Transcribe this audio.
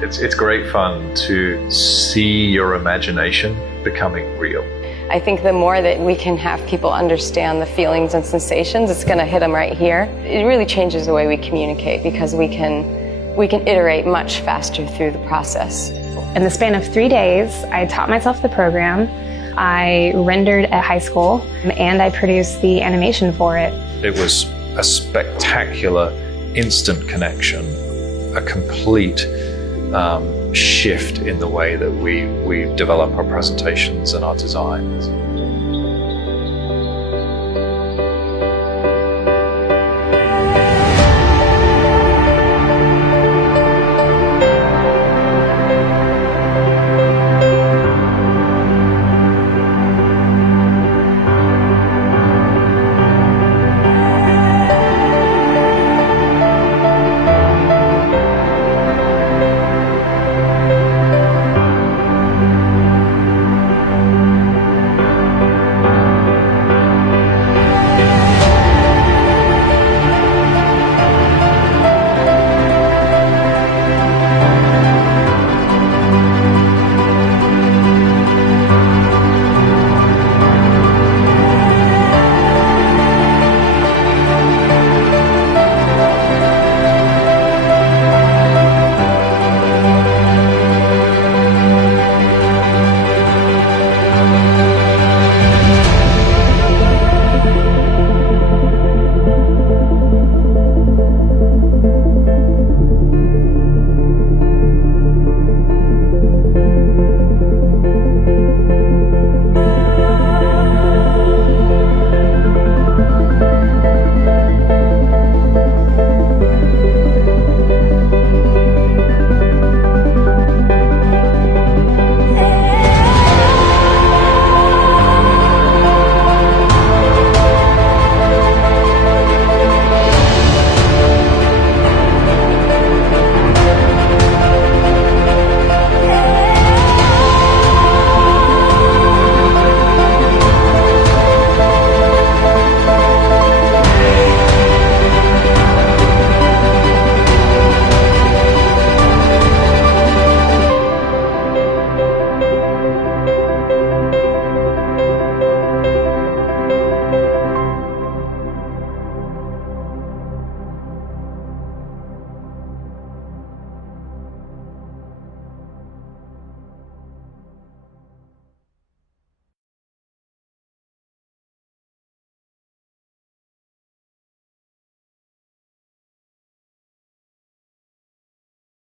It's great fun to see your imagination becoming real. I think the more that we can have people understand the feelings and sensations, it's going to hit them right here. It really changes the way we communicate because we can iterate much faster through the process. In the span of 3 days, I taught myself the program, I rendered at high school, and I produced the animation for it. It was a spectacular instant connection, a complete shift in the way that we develop our presentations and our designs.